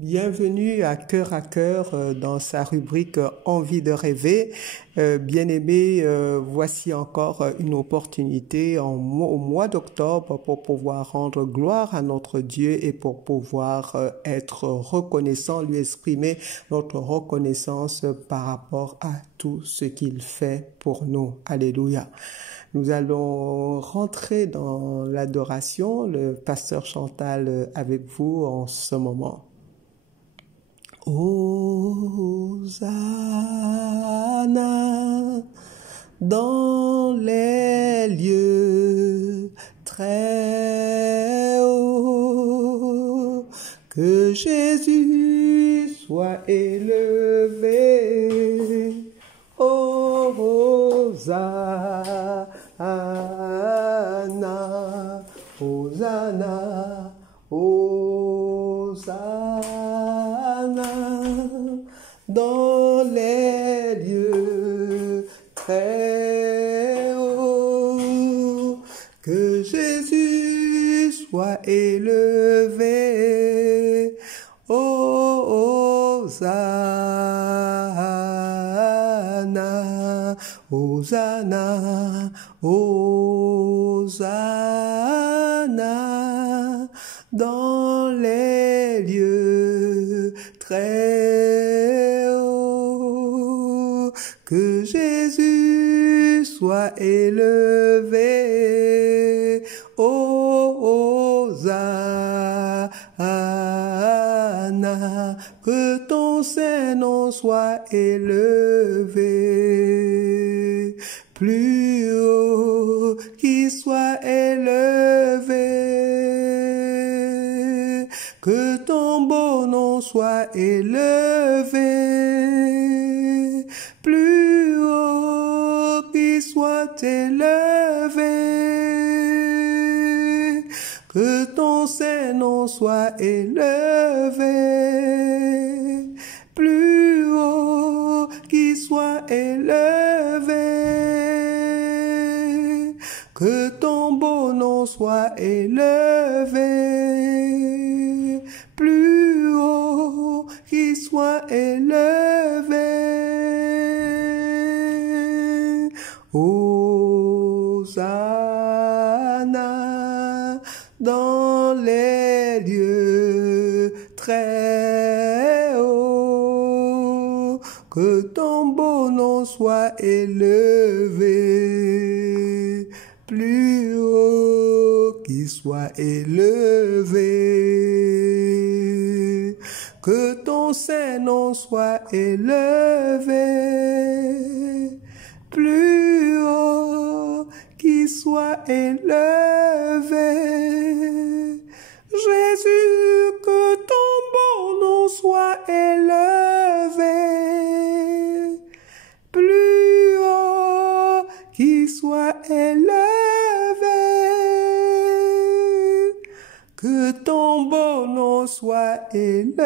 Bienvenue à cœur dans sa rubrique Envie de rêver. Bien-aimés, voici encore une opportunité au mois d'octobre pour pouvoir rendre gloire à notre Dieu et pour pouvoir être reconnaissant, lui exprimer notre reconnaissance par rapport à tout ce qu'il fait pour nous. Alléluia. Nous allons rentrer dans l'adoration, le pasteur Chantal avec vous en ce moment. Hosanna dans les lieux très hauts, que Jésus soit élevé. Hosanna, Hosanna, Hosanna dans les lieux très hauts, que Jésus soit élevé. Hosanna, Hosanna, Hosanna dans les lieux très hauts, que Jésus soit élevé. Hosanna, que ton Saint-Nom soit élevé. Plus haut qu'il soit élevé, que ton beau nom soit élevé. Plus haut qu'il soit élevé, que ton Saint-Nom soit élevé. Plus haut qu'il soit élevé, que ton beau nom soit élevé. Plus haut qu'il soit élevé. Hosanna dans les lieux très hauts, que ton beau nom soit élevé. Plus haut qu'il soit élevé, que ton Saint-Nom soit élevé. Plus haut qu'il soit élevé. Jésus, que ton bon nom soit élevé. Plus haut qu'il soit élevé. Que ton bon nom soit élevé.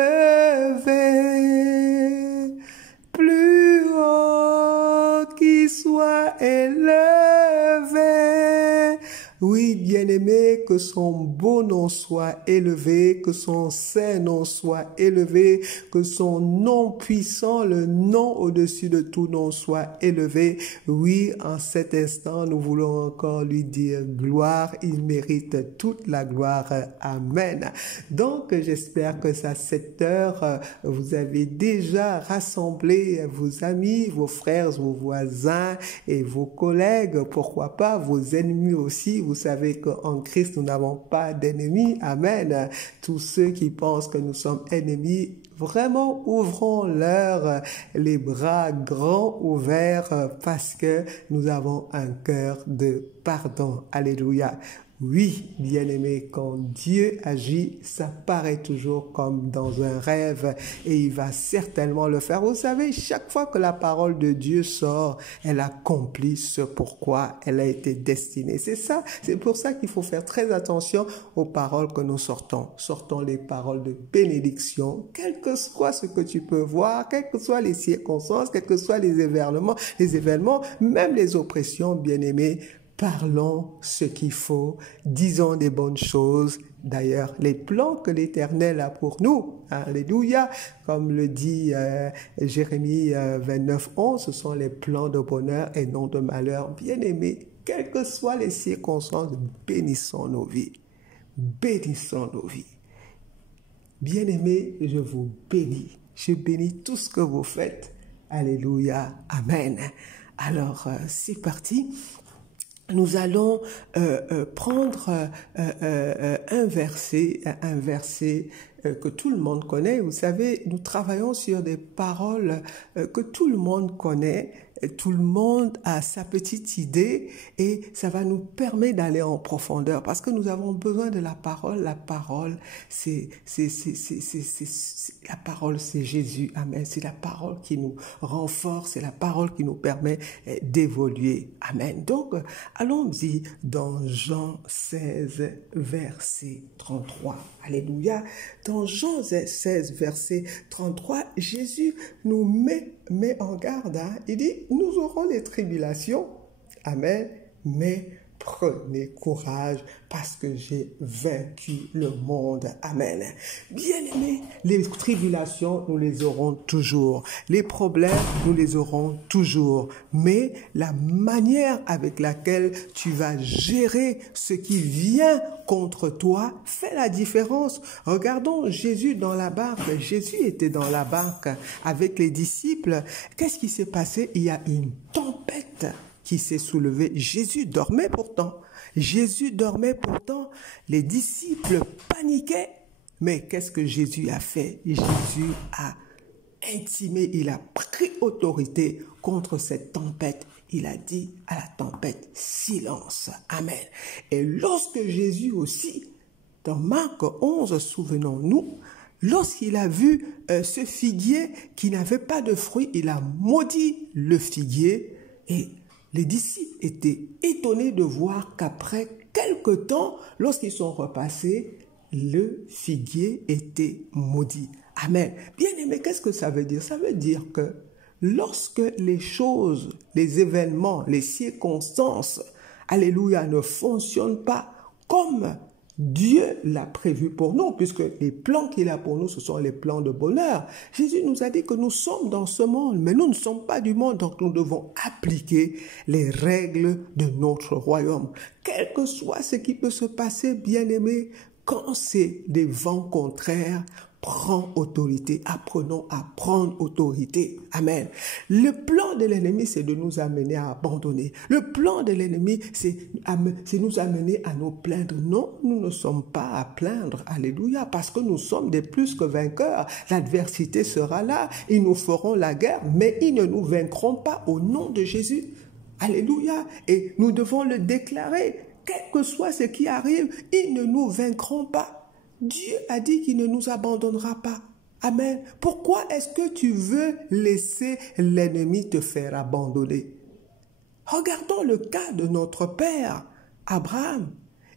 Plus haut qu'il soit élevé. Oui, bien-aimé, que son beau nom soit élevé, que son saint nom soit élevé, que son nom puissant, le nom au-dessus de tout nom soit élevé. Oui, en cet instant, nous voulons encore lui dire gloire. Il mérite toute la gloire. Amen. Donc, j'espère que à cette heure, vous avez déjà rassemblé vos amis, vos frères, vos voisins et vos collègues, pourquoi pas vos ennemis aussi. Vous savez qu'en Christ, nous n'avons pas d'ennemis. Amen. Tous ceux qui pensent que nous sommes ennemis, vraiment ouvrons-leur les bras grands ouverts parce que nous avons un cœur de pardon. Alléluia. Oui, bien-aimé, quand Dieu agit, ça paraît toujours comme dans un rêve et il va certainement le faire. Vous savez, chaque fois que la parole de Dieu sort, elle accomplit ce pourquoi elle a été destinée. C'est ça, c'est pour ça qu'il faut faire très attention aux paroles que nous sortons. Sortons les paroles de bénédiction, quel que soit ce que tu peux voir, quelles que soient les circonstances, quels que soient les événements, même les oppressions, bien-aimés. parlons ce qu'il faut, disons des bonnes choses. D'ailleurs, les plans que l'Éternel a pour nous, alléluia, comme le dit Jérémie 29, 11, ce sont les plans de bonheur et non de malheur. Bien-aimés, quelles que soient les circonstances, bénissons nos vies. Bénissons nos vies. Bien-aimés, je vous bénis. Je bénis tout ce que vous faites. Alléluia. Amen. Alors, c'est parti. Nous allons prendre un verset que tout le monde connaît. Vous savez, nous travaillons sur des paroles que tout le monde connaît. Tout le monde a sa petite idée et ça va nous permettre d'aller en profondeur parce que nous avons besoin de la parole. La parole, la parole, c'est Jésus. Amen. C'est la parole qui nous renforce, c'est la parole qui nous permet d'évoluer. Amen. Donc, allons-y dans Jean 16, verset 33. Alléluia. Dans Jean 16, verset 33, Jésus nous met en garde. Il dit, nous aurons des tribulations. Amen. Mais prenez courage parce que j'ai vaincu le monde. Amen. Bien-aimés, les tribulations, nous les aurons toujours. Les problèmes, nous les aurons toujours. Mais la manière avec laquelle tu vas gérer ce qui vient contre toi fait la différence. Regardons Jésus dans la barque. Jésus était dans la barque avec les disciples. Qu'est-ce qui s'est passé? Il y a une tempête qui s'est soulevée. Jésus dormait pourtant. Jésus dormait pourtant. Les disciples paniquaient. Mais qu'est-ce que Jésus a fait? Jésus a intimé, il a pris autorité contre cette tempête. Il a dit à la tempête, silence. Amen. Et lorsque Jésus aussi, dans Marc 11, souvenons-nous, lorsqu'il a vu ce figuier qui n'avait pas de fruits, il a maudit le figuier et les disciples étaient étonnés de voir qu'après quelque temps, lorsqu'ils sont repassés, le figuier était maudit. Amen. Bien-aimé, qu'est-ce que ça veut dire? Ça veut dire que lorsque les choses, les événements, les circonstances, alléluia, ne fonctionnent pas comme Dieu l'a prévu pour nous, puisque les plans qu'il a pour nous, ce sont les plans de bonheur. Jésus nous a dit que nous sommes dans ce monde, mais nous ne sommes pas du monde, donc nous devons appliquer les règles de notre royaume. Quel que soit ce qui peut se passer, bien-aimé, quand c'est des vents contraires, prends autorité, apprenons à prendre autorité. Amen. Le plan de l'ennemi, c'est de nous amener à abandonner. Le plan de l'ennemi, c'est nous amener à nous plaindre. Non, nous ne sommes pas à plaindre. Alléluia, parce que nous sommes des plus que vainqueurs. L'adversité sera là, ils nous feront la guerre, mais ils ne nous vaincront pas au nom de Jésus. Alléluia. Et nous devons le déclarer. Quel que soit ce qui arrive, ils ne nous vaincront pas. Dieu a dit qu'il ne nous abandonnera pas. Amen. Pourquoi est-ce que tu veux laisser l'ennemi te faire abandonner? Regardons le cas de notre père, Abraham.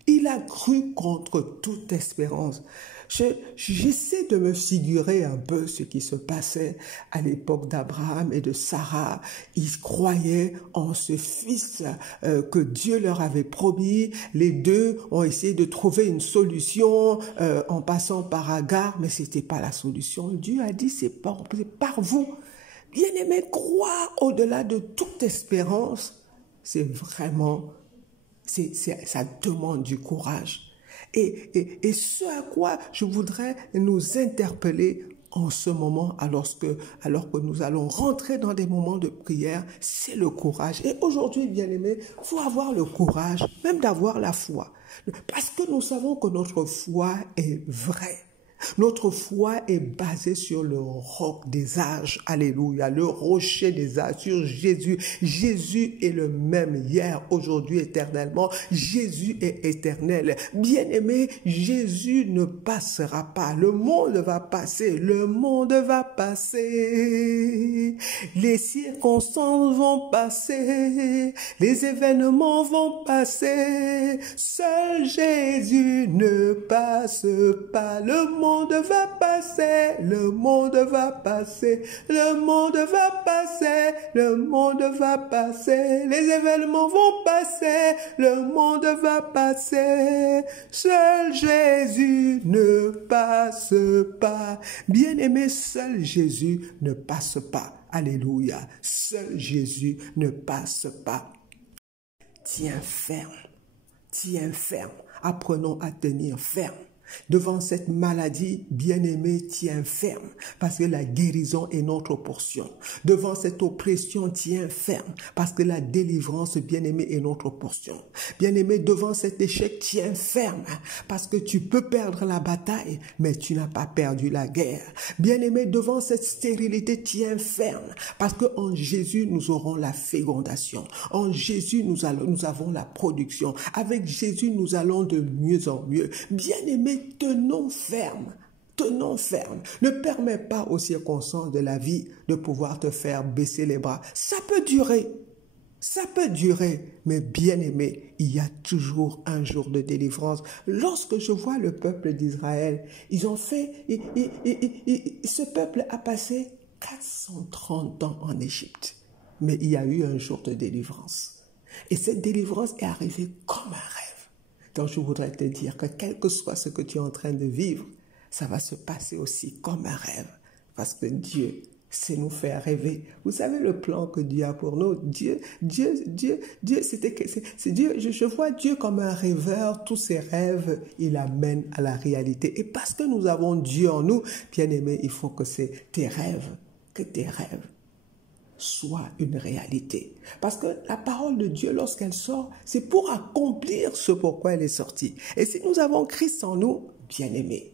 Il a cru contre toute espérance. J'essaie de me figurer un peu ce qui se passait à l'époque d'Abraham et de Sarah. Ils croyaient en ce fils que Dieu leur avait promis. Les deux ont essayé de trouver une solution en passant par Agar, mais c'était pas la solution. Dieu a dit, c'est par vous. Bien-aimés, croire au-delà de toute espérance, c'est vraiment, ça demande du courage. Et ce à quoi je voudrais nous interpeller en ce moment, alors que nous allons rentrer dans des moments de prière, c'est le courage. Et aujourd'hui, bien-aimés, il faut avoir le courage, même d'avoir la foi. Parce que nous savons que notre foi est vraie. Notre foi est basée sur le roc des âges, alléluia, le rocher des âges, sur Jésus. Jésus est le même hier, aujourd'hui, éternellement. Jésus est éternel. Bien-aimé, Jésus ne passera pas. Le monde va passer, le monde va passer. Les circonstances vont passer, les événements vont passer. Seul Jésus ne passe pas. Le monde monde va passer, le monde va passer, le monde va passer, le monde va passer, les événements vont passer, le monde va passer. Seul Jésus ne passe pas. Bien-aimé, seul Jésus ne passe pas. Alléluia. Seul Jésus ne passe pas. Tiens ferme. Tiens ferme. Apprenons à tenir ferme. Devant cette maladie, bien-aimé, tiens ferme, parce que la guérison est notre portion. Devant cette oppression, tiens ferme, parce que la délivrance, bien-aimé, est notre portion. Bien-aimé, devant cet échec, tiens ferme, parce que tu peux perdre la bataille, mais tu n'as pas perdu la guerre. Bien-aimé, devant cette stérilité, tiens ferme, parce qu'en Jésus, nous aurons la fécondation. En Jésus, nous avons la production. Avec Jésus, nous allons de mieux en mieux. Bien-aimé, tenons ferme. Tenons ferme. Ne permets pas aux circonstances de la vie de pouvoir te faire baisser les bras. Ça peut durer. Ça peut durer. Mais bien aimé, il y a toujours un jour de délivrance. Lorsque je vois le peuple d'Israël, ils ont fait... ce peuple a passé 430 ans en Égypte. Mais il y a eu un jour de délivrance. Et cette délivrance est arrivée comme un rêve. Donc je voudrais te dire que quel que soit ce que tu es en train de vivre, ça va se passer aussi comme un rêve. Parce que Dieu sait nous faire rêver. Vous savez le plan que Dieu a pour nous. Dieu, je vois Dieu comme un rêveur. Tous ses rêves, il amène à la réalité. Et parce que nous avons Dieu en nous, bien-aimé, il faut que tes rêves soit une réalité. Parce que la parole de Dieu, lorsqu'elle sort, c'est pour accomplir ce pourquoi elle est sortie. Et si nous avons Christ en nous, bien-aimé,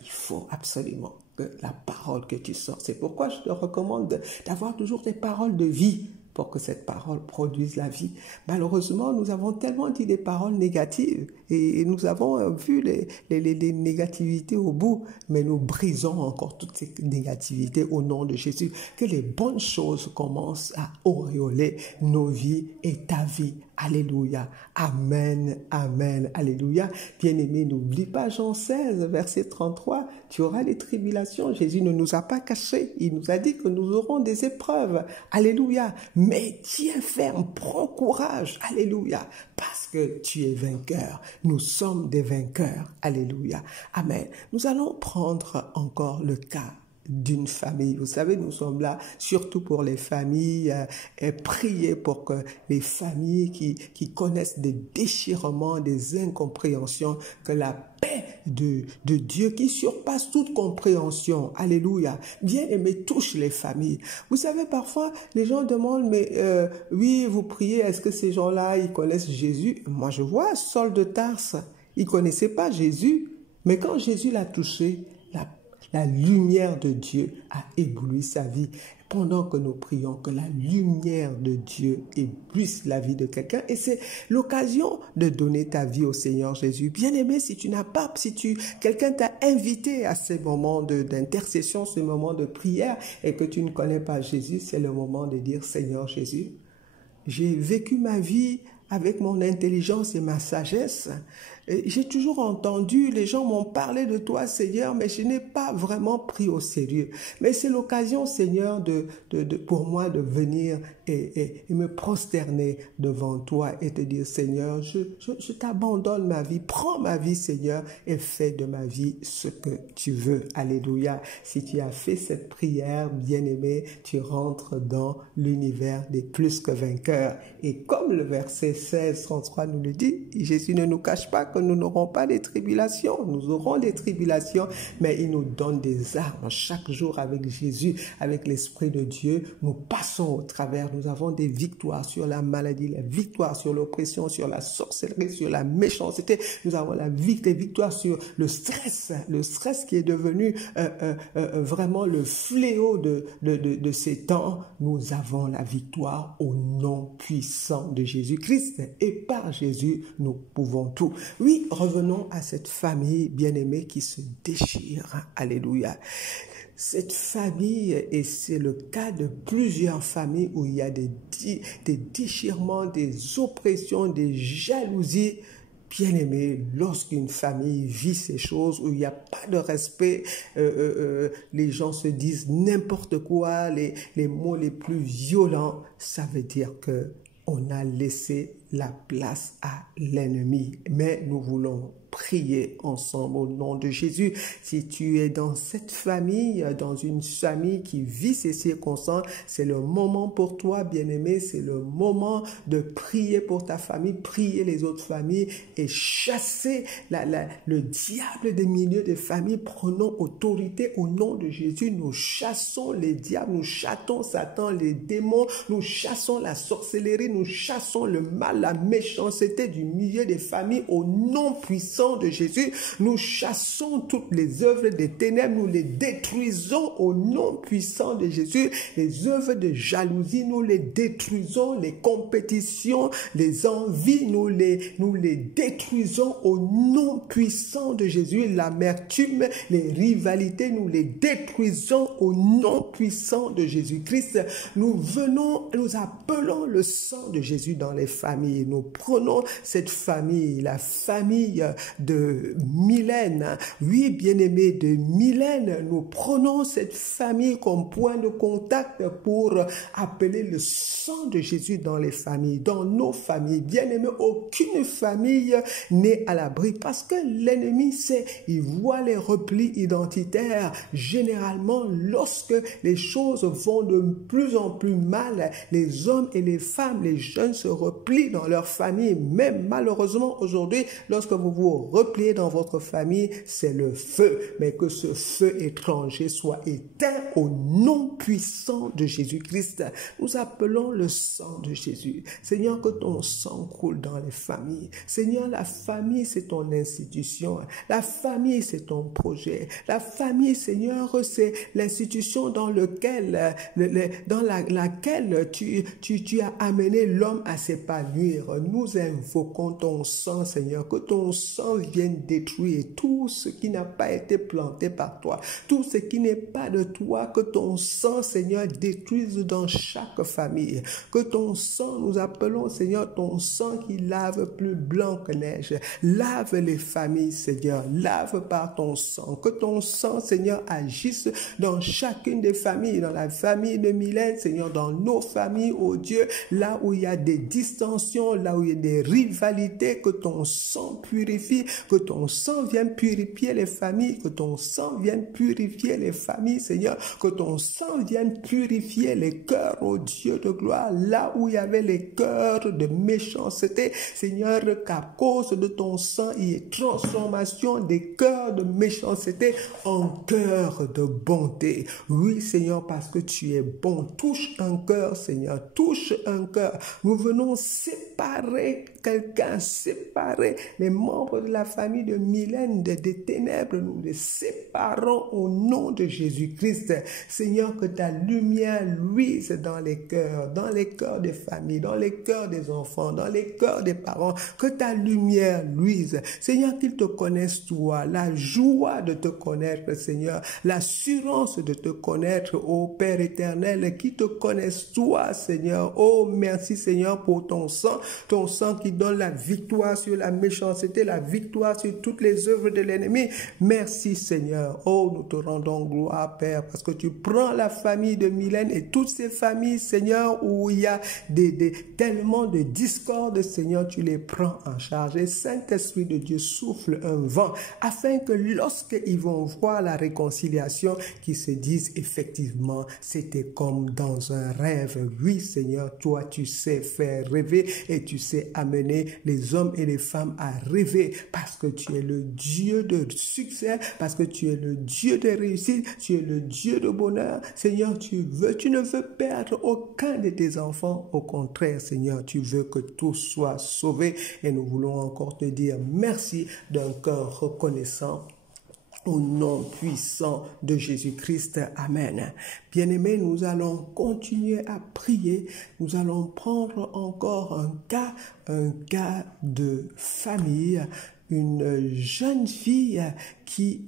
il faut absolument que la parole que tu sors. C'est pourquoi je te recommande d'avoir toujours des paroles de vie pour que cette parole produise la vie. Malheureusement, nous avons tellement dit des paroles négatives et nous avons vu les négativités au bout, mais nous brisons encore toutes ces négativités au nom de Jésus. Que les bonnes choses commencent à auréoler nos vies et ta vie. Alléluia. Amen. Amen. Alléluia. Bien-aimé, n'oublie pas Jean 16, verset 33. Tu auras des tribulations. Jésus ne nous a pas cachés. Il nous a dit que nous aurons des épreuves. Alléluia. Mais tiens ferme, prends courage. Alléluia. Parce que tu es vainqueur. Nous sommes des vainqueurs. Alléluia. Amen. Nous allons prendre encore le cas d'une famille. Vous savez, nous sommes là surtout pour les familles et prier pour que les familles qui connaissent des déchirements, des incompréhensions, que la paix de Dieu qui surpasse toute compréhension, alléluia, bien aimé, touche les familles. Vous savez, parfois, les gens demandent, mais oui, vous priez, est-ce que ces gens-là, ils connaissent Jésus? Moi, je vois Saul de Tarse, il ne connaissait pas Jésus, mais quand Jésus l'a touché, la lumière de Dieu a ébloui sa vie. Pendant que nous prions, que la lumière de Dieu éblouisse la vie de quelqu'un. Et c'est l'occasion de donner ta vie au Seigneur Jésus. Bien-aimé, quelqu'un t'a invité à ces moments d'intercession, ces moments de prière, et que tu ne connais pas Jésus, c'est le moment de dire, Seigneur Jésus, j'ai vécu ma vie avec mon intelligence et ma sagesse. J'ai toujours entendu, les gens m'ont parlé de toi, Seigneur, mais je n'ai pas vraiment pris au sérieux. Mais c'est l'occasion, Seigneur, pour moi de venir et me prosterner devant toi et te dire, Seigneur, je t'abandonne ma vie, prends ma vie, Seigneur, et fais de ma vie ce que tu veux. Alléluia. Si tu as fait cette prière, bien-aimé, tu rentres dans l'univers des plus que vainqueurs. Et comme le verset 16, 33 nous le dit, Jésus ne nous cache pas que nous n'aurons pas des tribulations. Nous aurons des tribulations, mais il nous donne des armes. Chaque jour avec Jésus, avec l'Esprit de Dieu, nous passons au travers. Nous avons des victoires sur la maladie, la victoire sur l'oppression, sur la sorcellerie, sur la méchanceté. Nous avons des victoires sur le stress qui est devenu vraiment le fléau de ces temps. Nous avons la victoire au nom puissant de Jésus-Christ et par Jésus, nous pouvons tout. Oui, revenons à cette famille bien-aimée qui se déchire. Alléluia. Cette famille, et c'est le cas de plusieurs familles où il y a des déchirements, des oppressions, des jalousies. Bien-aimé, lorsqu'une famille vit ces choses où il n'y a pas de respect, les gens se disent n'importe quoi, les mots les plus violents, ça veut dire que on a laissé la place à l'ennemi. Mais nous voulons prier ensemble au nom de Jésus. Si tu es dans cette famille, dans une famille qui vit ces circonstances, c'est le moment pour toi, bien-aimé, c'est le moment de prier pour ta famille, prier les autres familles et chasser le diable des milieux des familles. Prenons autorité au nom de Jésus. Nous chassons les diables, nous chassons Satan, les démons, nous chassons la sorcellerie, nous chassons le mal, la méchanceté du milieu des familles au nom puissant de Jésus. Nous chassons toutes les œuvres des ténèbres, nous les détruisons au nom puissant de Jésus. Les œuvres de jalousie, nous les détruisons. Les compétitions, les envies, nous les détruisons au nom puissant de Jésus. L'amertume, les rivalités, nous les détruisons au nom puissant de Jésus-Christ. Nous appelons le sang de Jésus dans les familles. Nous prenons cette famille, la famille de Mylène. Oui, bien-aimés de Mylène, nous prenons cette famille comme point de contact pour appeler le sang de Jésus dans les familles, dans nos familles. Bien-aimés, aucune famille n'est à l'abri parce que l'ennemi sait, il voit les replis identitaires. Généralement, lorsque les choses vont de plus en plus mal, les hommes et les femmes, les jeunes se replient dans leur famille. Même malheureusement aujourd'hui, lorsque vous vous repliez dans votre famille, c'est le feu. Mais que ce feu étranger soit éteint au nom puissant de Jésus-Christ. Nous appelons le sang de Jésus. Seigneur, que ton sang coule dans les familles. Seigneur, la famille, c'est ton institution. La famille, c'est ton projet. La famille, Seigneur, c'est l'institution dans laquelle tu as amené l'homme à s'épanouir. Nous invoquons ton sang, Seigneur, que ton sang vienne détruire tout ce qui n'a pas été planté par toi, tout ce qui n'est pas de toi, que ton sang, Seigneur, détruise dans chaque famille. Que ton sang, nous appelons, Seigneur, ton sang qui lave plus blanc que neige. Lave les familles, Seigneur, lave par ton sang. Que ton sang, Seigneur, agisse dans chacune des familles, dans la famille de Mylène, Seigneur, dans nos familles, oh Dieu, là où il y a des distensions, là où il y a des rivalités, que ton sang purifie, que ton sang vienne purifier les familles, que ton sang vienne purifier les familles, Seigneur, que ton sang vienne purifier les cœurs, oh Dieu de gloire, là où il y avait les cœurs de méchanceté, Seigneur, qu'à cause de ton sang, il y ait transformation des cœurs de méchanceté en cœurs de bonté. Oui, Seigneur, parce que tu es bon. Touche un cœur, Seigneur, touche un cœur. Nous venons séparer quelqu'un, séparer les membres de la famille de Mylène des ténèbres. Nous les séparons au nom de Jésus-Christ. Seigneur, que ta lumière luise dans les cœurs des familles, dans les cœurs des enfants, dans les cœurs des parents. Que ta lumière luise. Seigneur, qu'ils te connaissent toi, la joie de te connaître, Seigneur, l'assurance de te connaître, ô Père éternel, qui te connaissent toi, Seigneur. Oh, merci, Seigneur, pour ton sang qui donne la victoire sur la méchanceté, la victoire sur toutes les œuvres de l'ennemi. Merci, Seigneur. Oh, nous te rendons gloire, Père, parce que tu prends la famille de Mylène et toutes ces familles, Seigneur, où il y a tellement de discorde, Seigneur, tu les prends en charge. Et Saint-Esprit de Dieu souffle un vent afin que lorsqu'ils vont voir la réconciliation, qu'ils se disent effectivement, c'était comme dans un rêve. Oui, Seigneur, toi, tu sais faire rêver et tu sais amener les hommes et les femmes à rêver parce que tu es le Dieu de succès, parce que tu es le Dieu de réussite, tu es le Dieu de bonheur. Seigneur, tu ne veux perdre aucun de tes enfants. Au contraire, Seigneur, tu veux que tous soient sauvés et nous voulons encore te dire merci d'un cœur reconnaissant. Au nom puissant de Jésus-Christ. Amen. Bien-aimés, nous allons continuer à prier. Nous allons prendre encore un cas de famille. Une jeune fille qui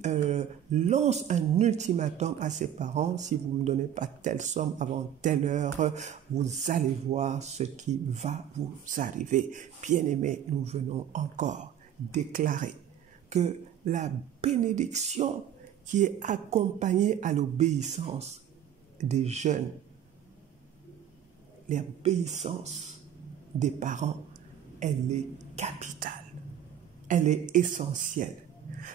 lance un ultimatum à ses parents. Si vous ne me donnez pas telle somme avant telle heure, vous allez voir ce qui va vous arriver. Bien-aimés, nous venons encore déclarer que la bénédiction qui est accompagnée à l'obéissance des jeunes, l'obéissance des parents, elle est capitale, elle est essentielle.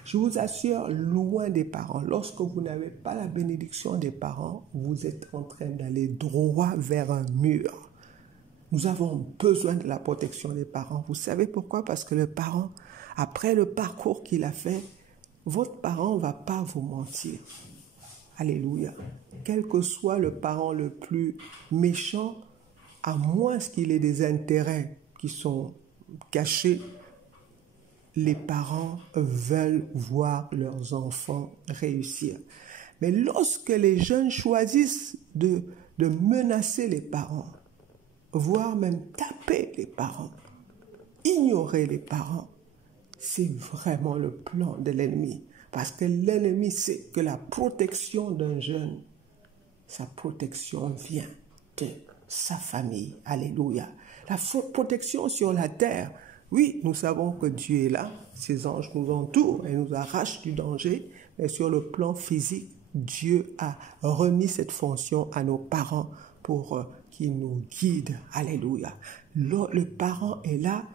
Je vous assure, loin des parents, lorsque vous n'avez pas la bénédiction des parents, vous êtes en train d'aller droit vers un mur. Nous avons besoin de la protection des parents. Vous savez pourquoi? Parce que le parent, après le parcours qu'il a fait, votre parent ne va pas vous mentir. Alléluia. Quel que soit le parent le plus méchant, à moins qu'il ait des intérêts qui sont cachés, les parents veulent voir leurs enfants réussir. Mais lorsque les jeunes choisissent de menacer les parents, voire même taper les parents, ignorer les parents, c'est vraiment le plan de l'ennemi. Parce que l'ennemi sait que la protection d'un jeune, sa protection vient de sa famille. Alléluia. La protection sur la terre. Oui, nous savons que Dieu est là. Ses anges nous entourent et nous arrachent du danger. Mais sur le plan physique, Dieu a remis cette fonction à nos parents pour qu'ils nous guident. Alléluia. Le parent est là.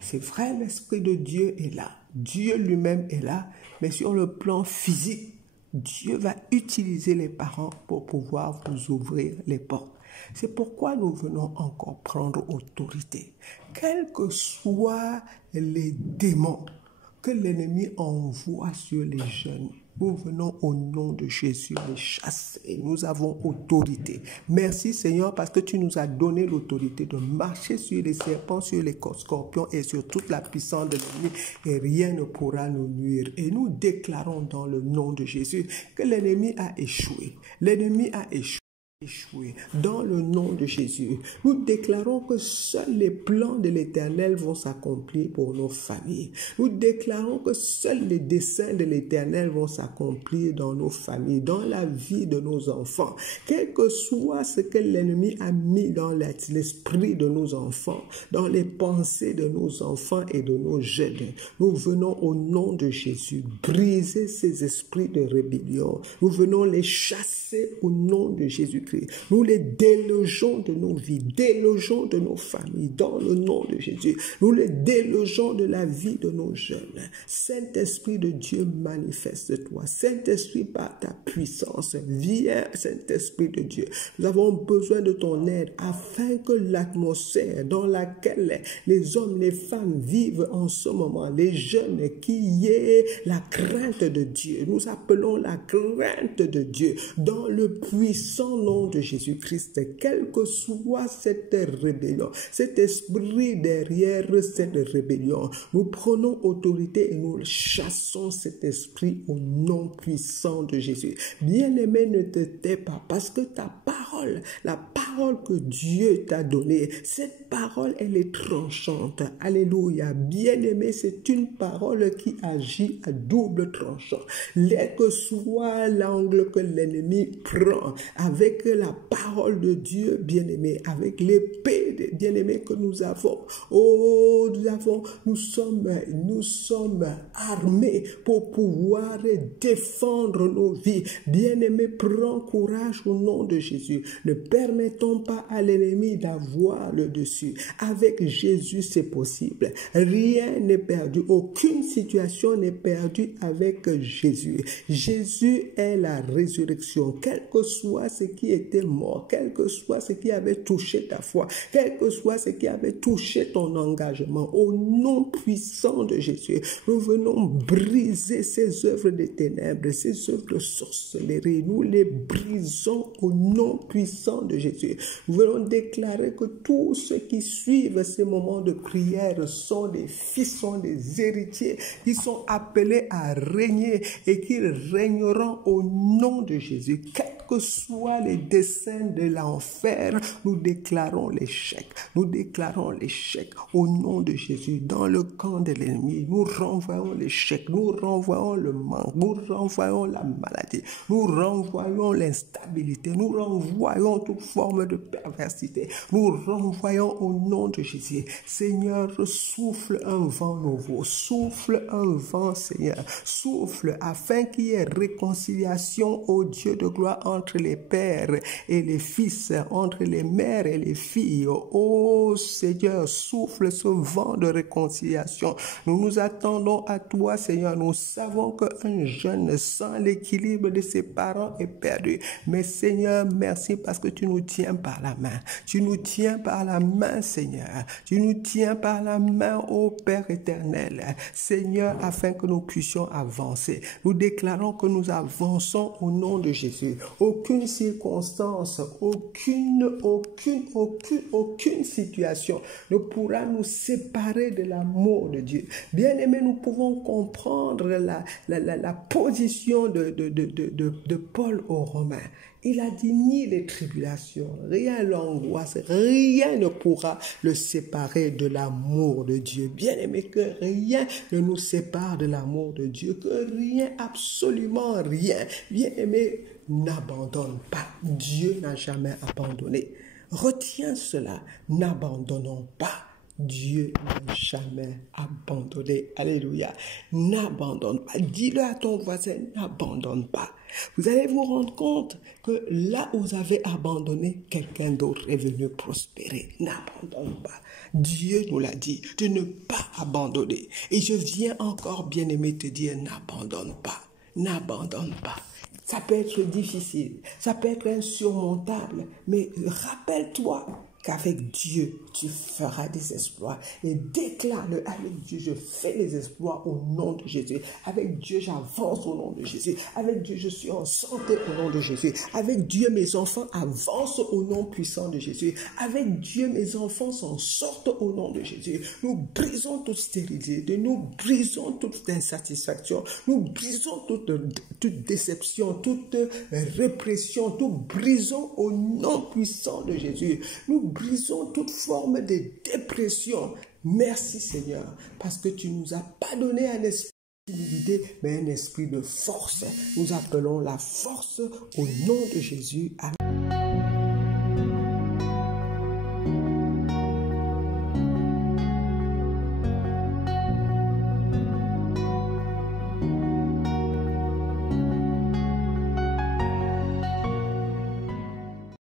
C'est vrai, l'Esprit de Dieu est là. Dieu lui-même est là. Mais sur le plan physique, Dieu va utiliser les parents pour pouvoir vous ouvrir les portes. C'est pourquoi nous venons encore prendre autorité. Quels que soient les démons que l'ennemi envoie sur les jeunes, nous venons au nom de Jésus les chasser. Nous avons autorité. Merci Seigneur parce que tu nous as donné l'autorité de marcher sur les serpents, sur les scorpions et sur toute la puissance de l'ennemi et rien ne pourra nous nuire. Et nous déclarons dans le nom de Jésus que l'ennemi a échoué. L'ennemi a échoué. Dans le nom de Jésus, nous déclarons que seuls les plans de l'Éternel vont s'accomplir pour nos familles. Nous déclarons que seuls les desseins de l'Éternel vont s'accomplir dans nos familles, dans la vie de nos enfants. Quel que soit ce que l'ennemi a mis dans l'esprit de nos enfants, dans les pensées de nos enfants et de nos jeunes, nous venons au nom de Jésus briser ces esprits de rébellion. Nous venons les chasser au nom de Jésus. Nous les délogeons de nos vies, délogeons de nos familles, dans le nom de Jésus. Nous les délogeons de la vie de nos jeunes. Saint-Esprit de Dieu, manifeste-toi. Saint-Esprit, par ta puissance, viens, Saint-Esprit de Dieu. Nous avons besoin de ton aide afin que l'atmosphère dans laquelle les hommes, les femmes vivent en ce moment, les jeunes, qu'il y ait la crainte de Dieu. Nous appelons la crainte de Dieu dans le puissant nom de Jésus-Christ, quelle que soit cette rébellion, cet esprit derrière cette rébellion, nous prenons autorité et nous chassons cet esprit au nom puissant de Jésus. Bien-aimé, ne te tais pas parce que ta parole, la parole que Dieu t'a donnée, cette parole, elle est tranchante. Alléluia. Bien-aimé, c'est une parole qui agit à double tranchant. Quel que soit l'angle que l'ennemi prend avec la parole de Dieu, bien-aimé, avec l'épée, bien-aimé, que nous avons. Oh, nous sommes armés pour pouvoir défendre nos vies. Bien-aimé, prends courage au nom de Jésus. Ne permettons pas à l'ennemi d'avoir le dessus. Avec Jésus, c'est possible. Rien n'est perdu. Aucune situation n'est perdue avec Jésus. Jésus est la résurrection. Quel que soit ce qui était mort, quel que soit ce qui avait touché ta foi, quel que soit ce qui avait touché ton engagement, au nom puissant de Jésus, nous venons briser ces œuvres des ténèbres, ces œuvres de sorcellerie. Nous les brisons au nom puissant de Jésus. Nous venons déclarer que tous ceux qui suivent ces moments de prière sont des fils, sont des héritiers, qui sont appelés à régner et qui régneront au nom de Jésus. Quel que soient les desseins de l'enfer, nous déclarons l'échec. Nous déclarons l'échec au nom de Jésus. Dans le camp de l'ennemi, nous renvoyons l'échec, nous renvoyons le manque, nous renvoyons la maladie, nous renvoyons l'instabilité, nous renvoyons toute forme de perversité, nous renvoyons au nom de Jésus. Seigneur, souffle un vent nouveau, souffle un vent, Seigneur, souffle afin qu'il y ait réconciliation, ô Dieu de gloire, entre les pères et les fils, entre les mères et les filles. Ô Seigneur, souffle ce vent de réconciliation. Nous nous attendons à toi, Seigneur. Nous savons qu'un jeune sans l'équilibre de ses parents est perdu. Mais Seigneur, merci parce que tu nous tiens par la main. Tu nous tiens par la main, Seigneur. Tu nous tiens par la main, ô Père éternel. Seigneur, afin que nous puissions avancer. Nous déclarons que nous avançons au nom de Jésus. Aucune circonstance, aucune situation ne pourra nous séparer de l'amour de Dieu. Bien-aimés, nous pouvons comprendre la position de Paul aux Romains. Il a dit ni les tribulations, rien l'angoisse, rien ne pourra le séparer de l'amour de Dieu. Bien-aimé, que rien ne nous sépare de l'amour de Dieu, que rien, absolument rien. Bien-aimé, n'abandonne pas. Dieu n'a jamais abandonné. Retiens cela, n'abandonnons pas. Dieu n'a jamais abandonné. Alléluia. N'abandonne pas. Dis-le à ton voisin, n'abandonne pas. Vous allez vous rendre compte que là où vous avez abandonné, quelqu'un d'autre est venu prospérer. N'abandonne pas. Dieu nous l'a dit de ne pas abandonner. Et je viens encore, bien-aimé, te dire, n'abandonne pas. N'abandonne pas. Ça peut être difficile, ça peut être insurmontable, mais rappelle-toi qu'avec Dieu, tu feras des exploits. Et déclare-le, avec Dieu, je fais les exploits au nom de Jésus. Avec Dieu, j'avance au nom de Jésus. Avec Dieu, je suis en santé au nom de Jésus. Avec Dieu, mes enfants avancent au nom puissant de Jésus. Avec Dieu, mes enfants s'en sortent au nom de Jésus. Nous brisons toute stérilité, nous brisons toute insatisfaction, nous brisons toute déception, toute répression, nous brisons au nom puissant de Jésus. Nous brisons toute forme de dépression. Merci Seigneur, parce que tu nous as pas donné un esprit d'idée, mais un esprit de force. Nous appelons la force au nom de Jésus. Amen.